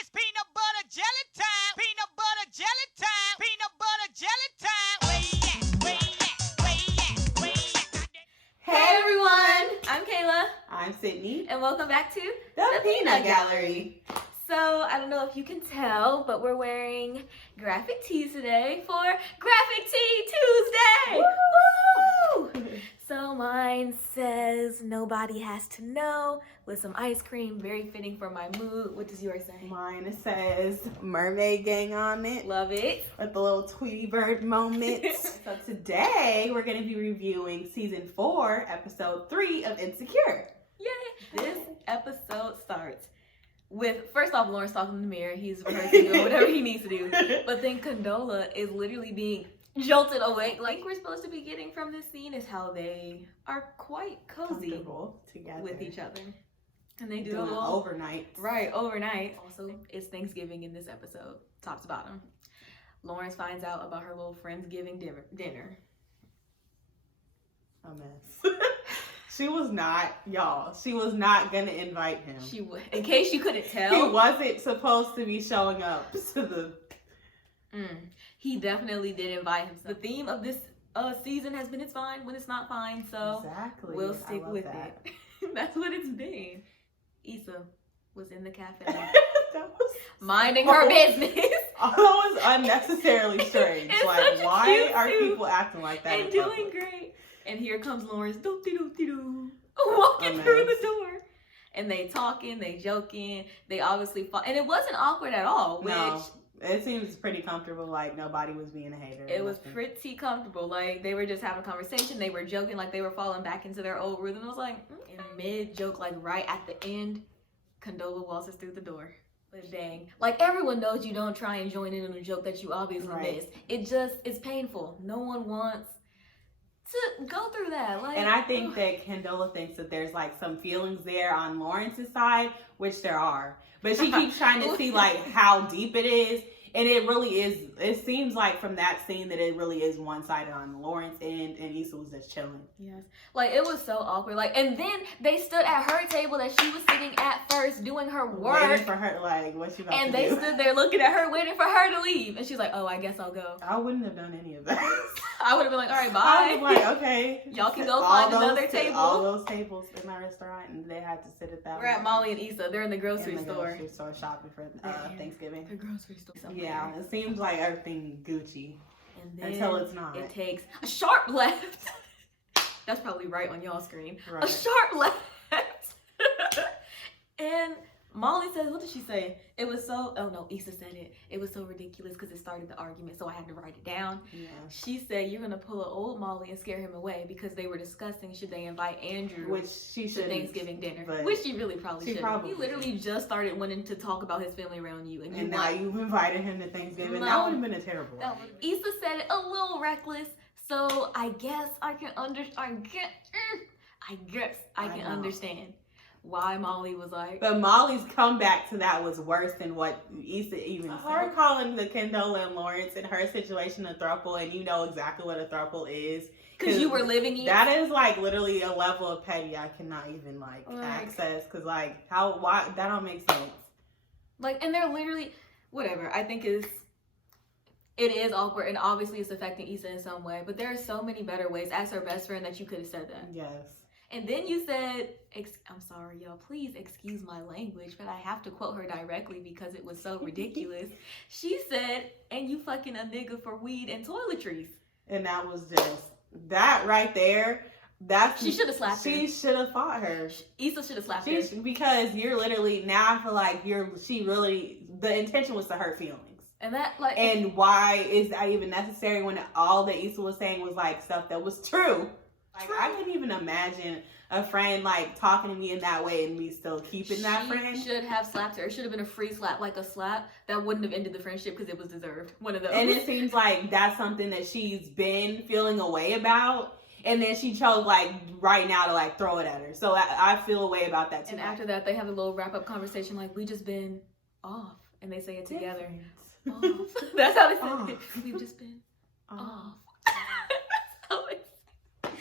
It's peanut butter jelly time. Peanut butter jelly time. Peanut butter jelly time. Where you at? Where you at? Where you at? Where you at? Hey everyone, I'm Kayla, I'm Sydney. and welcome back to The Peanut Gallery. So, I don't know if you can tell, but we're wearing graphic tees today for Graphic Tee Tuesday! Woo! So mine says, nobody has to know, with some ice cream, very fitting for my mood. What does yours say? Mine says Mermaid Gang on it. Love it. With the little Tweety Bird moment. So today we're going to be reviewing season 4, episode 3 of Insecure. Yay! This episode starts with, first off, Lawrence talking in the mirror. He's rehearsing doing whatever he needs to do. But then Condola is literally being jolted awake. Like we're supposed to be getting from this scene is how they are quite cozy together with each other. And they do doing a little overnight. Right, overnight. Also, it's Thanksgiving in this episode, top to bottom. Lawrence finds out about her little Friendsgiving dinner. A mess. She was not gonna invite him. She would, in case you couldn't tell. He wasn't supposed to be showing up to the... He definitely did invite him. The theme of this season has been it's fine when it's not fine, so exactly. we'll stick with that. it. That's what it's been. Issa was in the cafe. That was minding her business. That was unnecessarily strange. It's Like, such a why cute are suit. people acting like that? And in doing public? great. And here comes Lawrence, doo-doo-doo-doo, walking through the door. And they talking, they joking, they obviously fought. And it wasn't awkward at all, which... No, it seems pretty comfortable, like nobody was being a hater. It was pretty comfortable. Like, they were just having a conversation, they were joking, like they were falling back into their old rhythm. I was like, in mid-joke, like right at the end, Condola waltzes through the door. But dang. Like, everyone knows you don't try and join in on a joke that you obviously missed. It just, it's painful. No one wants to go through that. Like, and I think that Condola thinks that there's like some feelings there on Lawrence's side, which there are. But she keeps trying to see like how deep it is. And it really is, it seems like from that scene that it really is one-sided on Lawrence end, and Issa was just chilling. Yes. Like, it was so awkward. Like, and then they stood at her table that she was sitting at first doing her work. Waiting for her, like, what she about and to they do. stood there looking at her, waiting for her to leave. And she's like, oh, I guess I'll go. I wouldn't have done any of that. I would have been like, all right, bye. I was like, okay. Y'all can go find another table. All those tables in my restaurant, and they had to sit at that We're at Molly and Issa. They're in the grocery store. Grocery store shopping for Thanksgiving. The grocery store. Yeah, it seems like everything Gucci. And then until it's not. It takes a sharp left. That's probably right on y'all screen. Right. A sharp left. And Molly says, what did she say? It was so, oh no, Issa said it. It was so ridiculous because it started the argument, so I had to write it down. Yeah. She said, you're going to pull an old Molly and scare him away because they were discussing should they invite Andrew Which she to should Thanksgiving dinner. Which she really probably should. He literally just started wanting to talk about his family around you. And now you've invited him to Thanksgiving. That would have been a terrible idea. Issa said it a little reckless, so I guess I can understand why Molly was like. But Molly's comeback to that was worse than what Issa even said. Her calling the Condola and Lawrence and her situation a throuple, and you know exactly what a throuple is. Because you were living it. That is like literally a level of petty I cannot even like access. Because like, why, that don't make sense. Like, and they're literally, whatever, I think it is awkward, and obviously it's affecting Issa in some way, but there are so many better ways as her best friend that you could have said that. Yes. And then you said, I'm sorry, y'all, please excuse my language, but I have to quote her directly because it was so ridiculous. She said, and you fucking a nigga for weed and toiletries. And that was just, that right there, she should have slapped her. She should have fought her. Issa should have slapped her. Because you're literally, now I feel like the intention was to hurt feelings. And that, like. And why is that even necessary when all that Issa was saying was like stuff that was true? Like, I couldn't even imagine a friend like talking to me in that way and me still keeping that friend. She should have slapped her. It should have been a free slap, like a slap that wouldn't have ended the friendship because it was deserved. One of those. And it seems like that's something that she's been feeling a way about. And then she chose like right now to like throw it at her. So I feel a way about that too. And after that, they have a little wrap up conversation like, we just been off. And they say it together. Off. That's how they say it. We've just been off.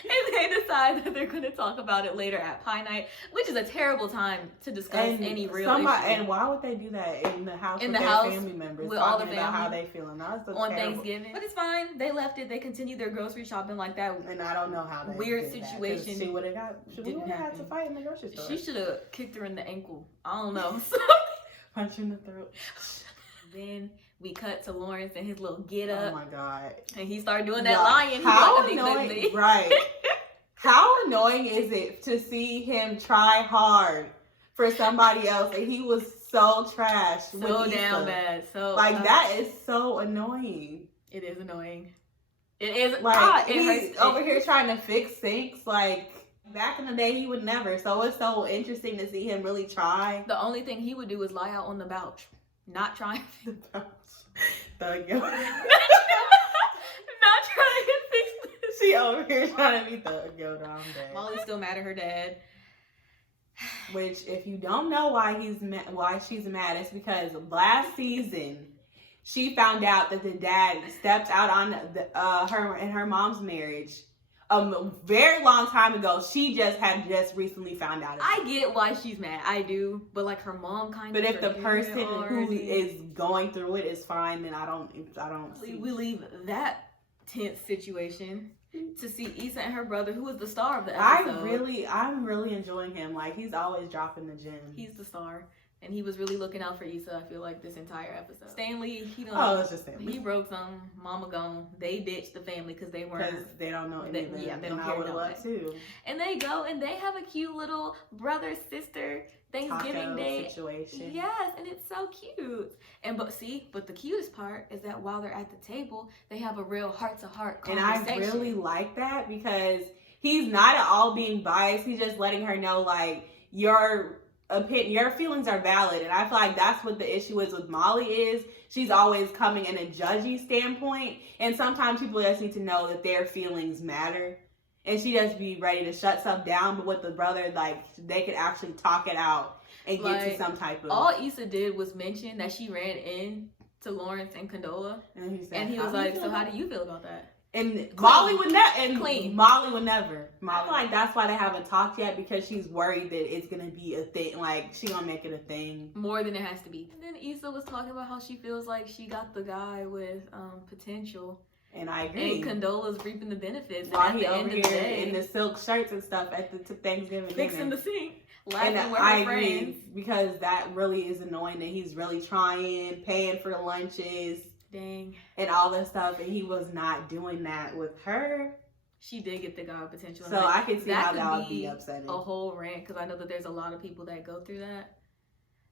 And they decide that they're going to talk about it later at Pie Night, which is a terrible time to discuss any real issue. And why would they do that in the house with their family members? With all the family. About how they feeling. That was on terrible. Thanksgiving. But it's fine. They left it. They continued their grocery shopping like that. And I don't know how they weird situation. She would have had to fight in the grocery store. She should have kicked her in the ankle. I don't know. Punch her in the throat. Then we cut to Lawrence and his little get up. Oh my God. And he started doing that lion. How annoying. Right. How annoying is it to see him try hard for somebody else and he was so trash. So damn bad. So like that is so annoying. It is annoying. It is like he's over here trying to fix sinks. Like back in the day, he would never. So it's so interesting to see him really try. The only thing he would do is lie out on the couch, not trying. Thug yo. Not trying to fix this. She over here trying to be thug yo. I'm dead. Molly's still mad at her dad. Which, if you don't know why she's mad, it's because last season she found out that the dad stepped out on her and her mom's marriage a very long time ago. She had recently found out. I get why she's mad. I do, but like her mom kind of. But if the person who is going through it is fine, then I don't. We leave that tense situation to see Issa and her brother, who was the star of the episode. I'm really enjoying him. Like he's always dropping the gems. He's the star. And he was really looking out for Issa, I feel like, this entire episode. Stanley, it's just Stanley. He broke some, mama gone. They ditched the family because they weren't. Because they don't know anything. Yeah, they don't care about it. Too. And they go and they have a cute little brother-sister Thanksgiving Day situation. Yes, and it's so cute. But the cutest part is that while they're at the table, they have a real heart-to-heart conversation. And I really like that because he's not at all being biased. He's just letting her know, like, your feelings are valid. And I feel like that's what the issue is with Molly is she's always coming in a judgy standpoint. And sometimes people just need to know that their feelings matter. And she just be ready to shut stuff down. But with the brother, like, they could actually talk it out and get to some type of... All Issa did was mention that she ran in to Lawrence and Condola. And he was like, so how do you feel about that? And clean. Molly would never. And clean. Molly would never. I feel like that's why they haven't talked yet, because she's worried that it's gonna be a thing. Like she gonna make it a thing more than it has to be. And then Issa was talking about how she feels like she got the guy with potential. And I agree. And Condola's reaping the benefits. While and he at the over end of the here day, in the silk shirts and stuff at the Thanksgiving fixing dinner. the sink, laughing And with I her agree, friends. because that really is annoying that he's really trying, paying for the lunches. Dang. And all this stuff, and he was not doing that with her. She did get the guy with potential. So I can see how that would be upsetting. A whole rant, because I know that there's a lot of people that go through that.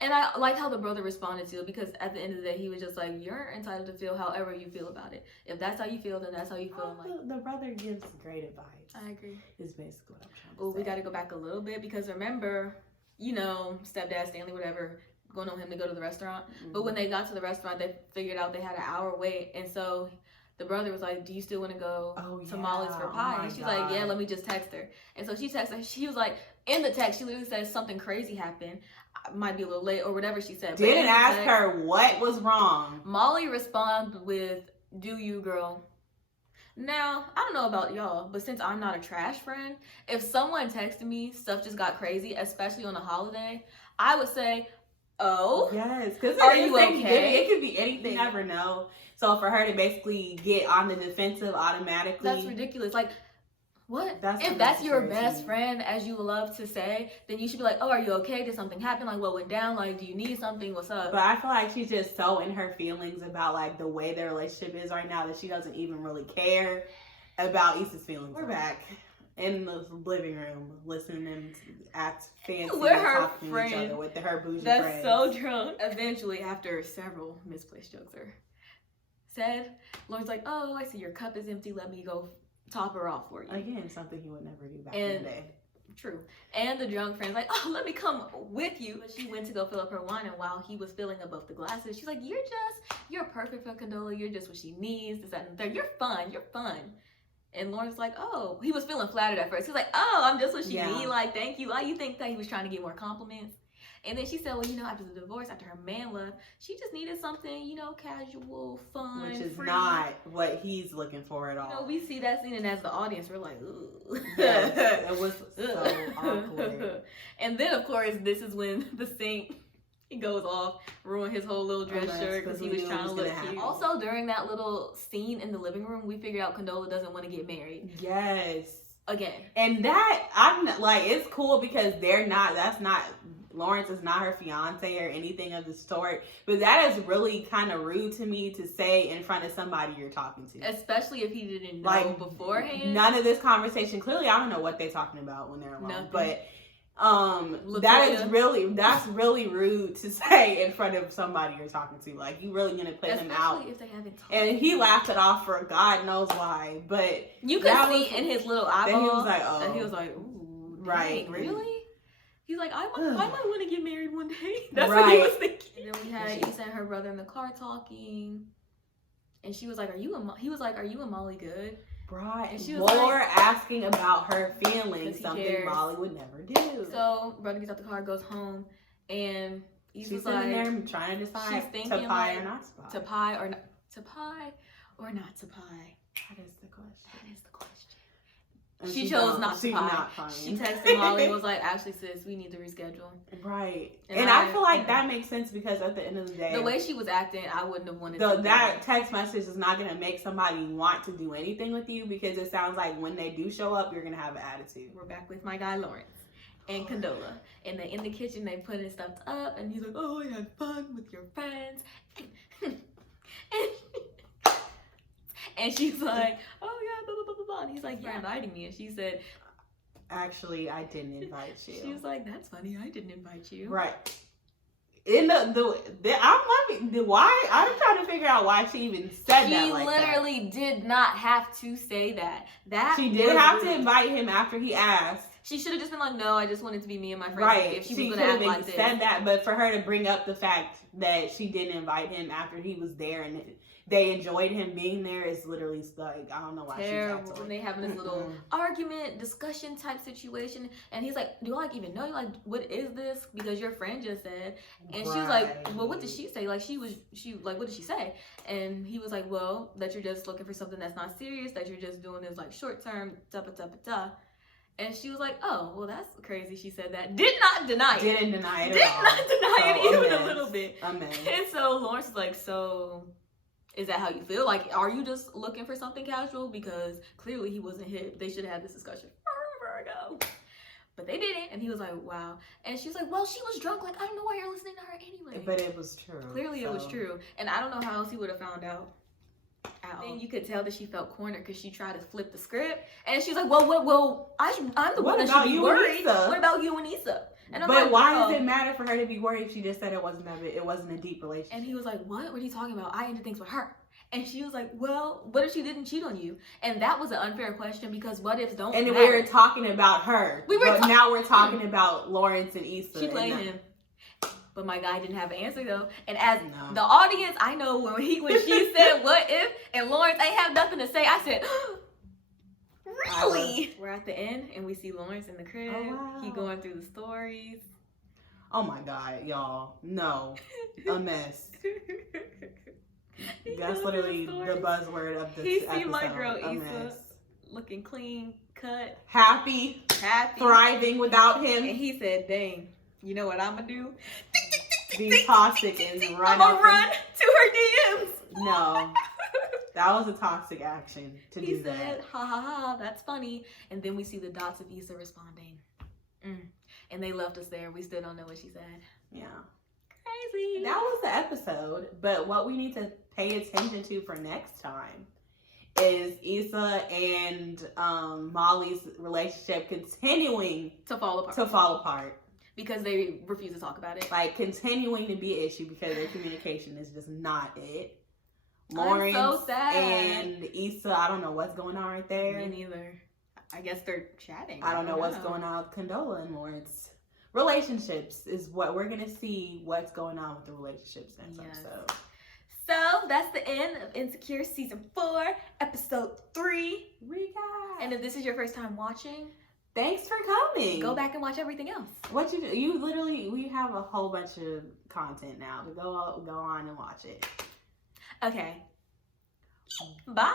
And I like how the brother responded to it, because at the end of the day, he was just like, you're entitled to feel however you feel about it. If that's how you feel, then that's how you feel. The brother gives great advice. I agree. Is basically what I'm trying to say. We got to go back a little bit, because remember, stepdad Stanley, whatever, going on him to go to the restaurant. Mm-hmm. But when they got to the restaurant, they figured out they had an hour wait. And so the brother was like, do you still want to go to Molly's for pie? And she's like, yeah, let me just text her. And so she texted her. She was like, in the text, she literally says something crazy happened. I might be a little late or whatever she said. Didn't ask her what was wrong. Molly responded with, do you, girl? Now, I don't know about y'all, but since I'm not a trash friend, if someone texted me, stuff just got crazy, especially on a holiday, I would say, oh, yes, because are you okay? It could be anything. You never know. So for her to basically get on the defensive automatically, that's ridiculous. Like, what? If that's your best friend, as you love to say, then you should be like, oh, are you okay? Did something happen? Like, what went down? Like, do you need something? What's up? But I feel like she's just so in her feelings about like the way their relationship is right now that she doesn't even really care about Issa's feelings. We're back in the living room listening and act fancy. We're her talking friend. To each other with her bougie That's friends. so drunk. Eventually, after several misplaced jokes are said, Lauren's like, oh, I see your cup is empty. Let me go top her off for you. Again, something he would never do back in the day. True. And the drunk friend's like, oh, let me come with you. But she went to go fill up her wine, and while he was filling above the glasses, she's like, you're perfect for Condola. You're just what she needs. This, that, and the third. You're fun. And Lauren's like, oh, he was feeling flattered at first. He's like, oh, I'm just what she needs. Like, thank you. Why you think that he was trying to get more compliments? And then she said, well, you know, after the divorce, after her man left, she just needed something, you know, casual, fun, which is free. not what he's looking for at all. You know, we see that scene, and as the audience, we're like, ooh. Yes, it was so awkward. And then, of course, this is when the Saint, he goes off, ruin his whole little dress shirt because he was trying to look cute. Also, during that little scene in the living room, we figured out Condola doesn't want to get married. Yes. Again. And that, I'm like, it's cool because Lawrence is not her fiance or anything of the sort. But that is really kind of rude to me to say in front of somebody you're talking to. Especially if he didn't know beforehand. None of this conversation. Clearly, I don't know what they're talking about when they're alone. Nothing. But that's really rude to say in front of somebody you're talking to. Like, you really gonna put him out. Especially if they haven't talked. And he laughed it off for God knows why. But you could see in his little eyeball. He was like, oh. And he was like, ooh, right. Dang, really? He's like, I might want to get married one day. That's what he was thinking. And then we had Issa and her brother in the car talking. And she was like, he was like, are you and Molly good? Right. And she was asking about her feelings, something cares. Molly would never do. So brother gets out the car, goes home, and she's like, sitting there trying to decide to pie or not to pie. To pie or not to pie or not to pie. That is the question. And she chose not to pie. She texted Molly and was like, actually, sis, we need to reschedule. Right. And I feel like that makes sense because at the end of the day, the way she was acting, I wouldn't have wanted to. That text message is not going to make somebody want to do anything with you because it sounds like when they do show up, you're going to have an attitude. We're back with my guy, Lawrence and Condola. And they in the kitchen, they putting stuff up, and he's like, oh, I had fun with your friends. And she's like, oh yeah, blah, blah, blah, blah, blah. And he's like, you're inviting me. And she said, actually, I didn't invite you. She was like, that's funny. I didn't invite you. Right. I'm trying to figure out why she even said that like that. She literally did not have to say that. She did have to invite him after he asked. She should have just been like, no, I just wanted to be me and my friends. Right. If she was going to act like this. Said that, but for her to bring up the fact that she didn't invite him after he was there and they enjoyed him being there is literally like, I don't know why terrible. She's acting when they having this little argument, discussion type situation, and he's like, do I like even know you? Like, what is this? Because your friend just said. And she was like, well, what did she say? Like, what did she say? And he was like, well, that you're just looking for something that's not serious, that you're just doing this like short term, da. And she was like, oh, well, that's crazy. She said that. Did not deny it. Didn't deny it Did at all. not deny it even a little bit. Amen. And so Lawrence is like, so is that how you feel? Like, are you just looking for something casual? Because clearly he wasn't hip. They should have had this discussion forever ago. But they didn't. And he was like, wow. And she was like, well, she was drunk. Like, I don't know why you're listening to her anyway. But it was true. Clearly it was true. And I don't know how else he would have found out. Then you could tell that she felt cornered because she tried to flip the script. And she was like, well, I'm the one that should be worried. What about you and Issa? And I'm like, why does it matter for her to be worried if she just said it wasn't a deep relationship? And he was like, what are you talking about? I ended things with her. And she was like, well, what if she didn't cheat on you? And that was an unfair question because what ifs don't matter. And we were talking about her. Now we're talking about Lawrence and Issa. She played him. But my guy didn't have an answer though. And as the audience, I know when she said what if and Lawrence ain't have nothing to say, I said, really? We're at the end and we see Lawrence in the crib. Oh, wow. He going through the stories. Oh my God, y'all. No. A mess. That's literally the buzzword of this episode. He see my girl Issa looking clean, cut. Happy. Thriving without him. And he said, dang. You know what I'm gonna do? Be toxic and run. I'm gonna run to her DMs. No, that was a toxic action to do that. He said, ha ha ha, that's funny. And then we see the dots of Issa responding. And they left us there. We still don't know what she said. Yeah. Crazy. That was the episode. But what we need to pay attention to for next time is Issa and Molly's relationship continuing to fall apart. Because they refuse to talk about it. Like, continuing to be an issue because their communication is just not it. Lawrence I'm so sad. And Issa, I don't know what's going on right there. Me neither. I guess they're chatting. I don't know what's going on with Condola and Lawrence. Relationships is what we're going to see what's going on with the relationships next episode. So, that's the end of Insecure Season 4, Episode 3. Recap. And if this is your first time watching, Thanks for coming. Go back and watch everything else. What you do? You literally, we have a whole bunch of content now to go on and watch it. Okay. Bye.